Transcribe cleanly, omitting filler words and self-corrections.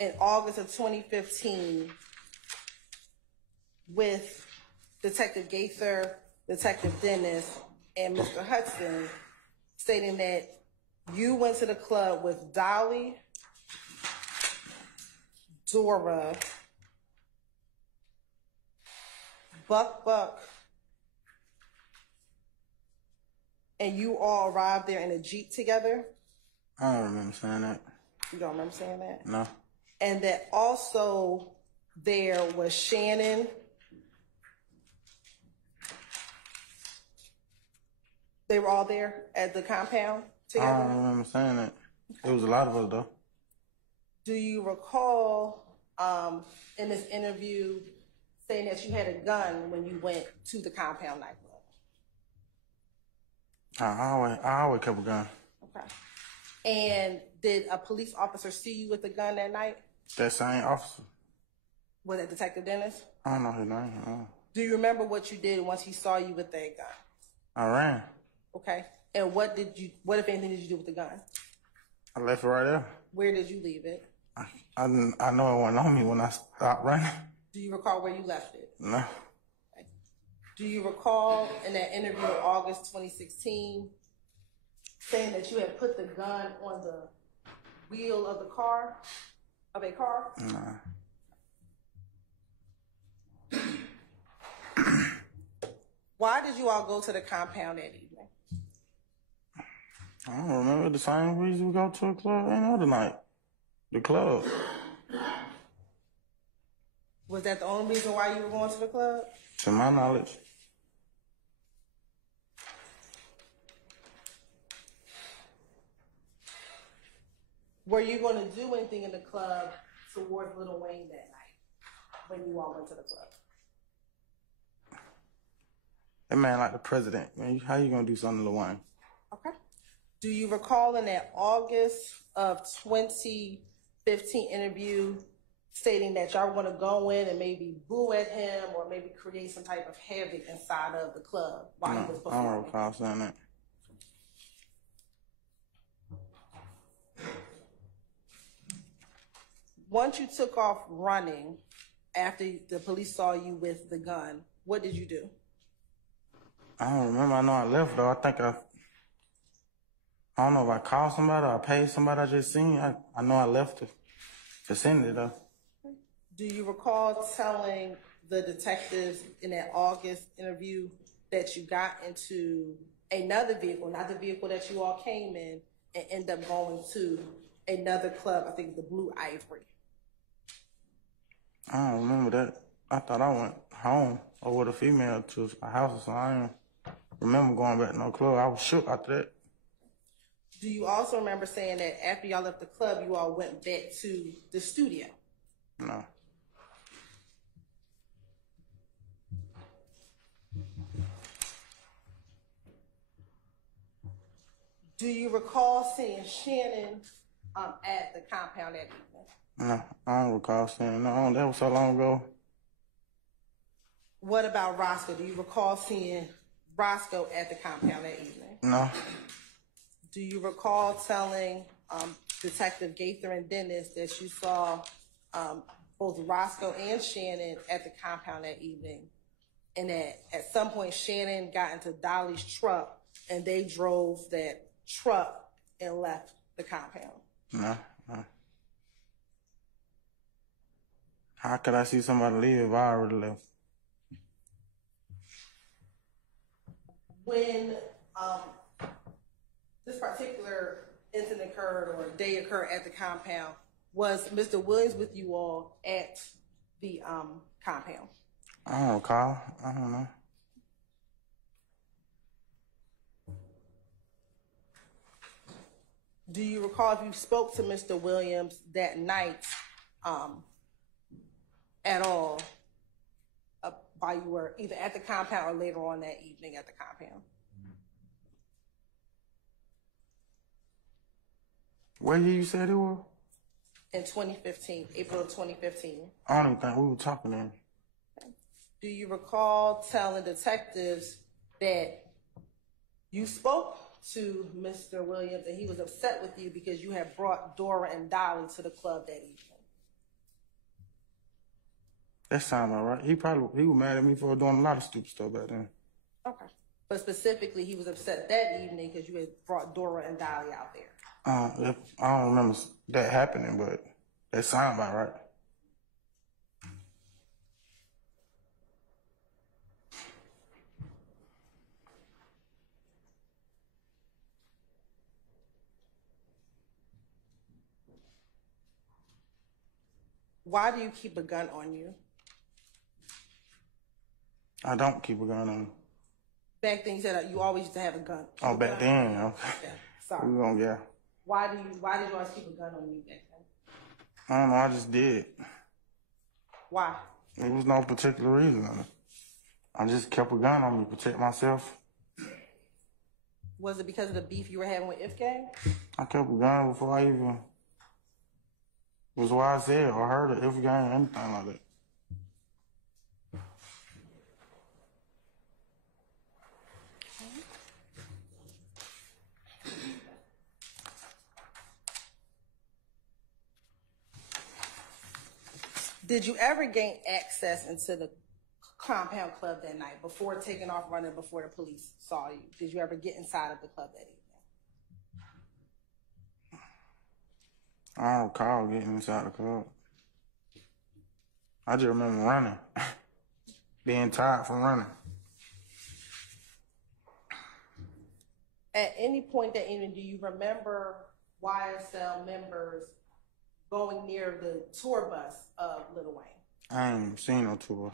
in August of 2015 with Detective Gaither, Detective Dennis, and Mr. Hudson, stating that you went to the club with Dolly, Dora, Buc Buc, and you all arrived there in a Jeep together? I don't remember saying that. You don't remember saying that? No. And that also there was Shannon, they were all there at the compound together? I don't remember saying that. It was a lot of us, though. Do you recall in this interview saying that you had a gun when you went to the compound nightclub? I always kept a gun. Okay. And did a police officer see you with a gun that night? That same officer. Was it Detective Dennis? I don't know his name. Do you remember what you did once he saw you with that gun? I ran. Okay. And what if anything, did you do with the gun? I left it right there. Where did you leave it? I know it wasn't on me when I stopped running. Do you recall where you left it? No. Okay. Do you recall in that interview in August 2016 saying that you had put the gun on the wheel of a car? No. Why did you all go to the compound that evening? I don't remember. The same reason we go to a club any other night. The club. Was that the only reason why you were going to the club? To my knowledge. Were you going to do anything in the club towards Lil Wayne that night when you all went to the club? That man like the president. Man, how you going to do something to Lil Wayne? Okay. Do you recall in that August of 2015 interview stating that y'all were going to go in and maybe boo at him or maybe create some type of havoc inside of the club while he was performing? I don't recall saying that. Once you took off running after the police saw you with the gun, what did you do? I don't remember. I know I left, though. I don't know if I called somebody or I paid somebody I just seen. I know I left the vicinity, though. Do you recall telling the detectives in that August interview that you got into another vehicle, not the vehicle that you all came in, and end up going to another club, I think the Blue Ivory? I don't remember that. I thought I went home or with a female to a house or something. I don't remember going back to no club. I was shook after that. Do you also remember saying that after y'all left the club, you all went back to the studio? No. Do you recall seeing Shannon at the compound that evening? No, I don't recall seeing no. That was so long ago. What about Roscoe? Do you recall seeing Roscoe at the compound that evening? No. Do you recall telling Detective Gaither and Dennis that you saw both Roscoe and Shannon at the compound that evening, and that at some point Shannon got into Dolly's truck and they drove that truck and left the compound? No. How could I see somebody leave if I already left? When this particular incident occurred or day occurred at the compound, was Mr. Williams with you all at the compound? I don't recall. I don't know. Do you recall if you spoke to Mr. Williams that night at all while you were either at the compound or later on that evening at the compound? What year you said it was? In 2015, April of 2015. I don't even think we were talking then. Okay. Do you recall telling detectives that you spoke to Mr. Williams and he was upset with you because you had brought Dora and Dolly to the club that evening? That sound about right. He was mad at me for doing a lot of stupid stuff back then. Okay. But specifically, he was upset that evening because you had brought Dora and Dolly out there. I don't remember that happening, but that sound about right. Why do you keep a gun on you? I don't keep a gun on me. Back then you said you always used to have a gun. Oh, back then, okay. Yeah, sorry. Yeah. Why did you always keep a gun on you back then? I don't know, I just did. Why? There was no particular reason. I just kept a gun on me to protect myself. Was it because of the beef you were having with If Gang? I kept a gun before I even was what I said or heard of If Gang or anything like that. Did you ever gain access into the compound club that night before taking off running before the police saw you? Did you ever get inside of the club that evening? I don't recall getting inside the club. I just remember running. Being tired from running. At any point that evening, do you remember YSL members going near the tour bus of Lil Wayne? I ain't seen no tours.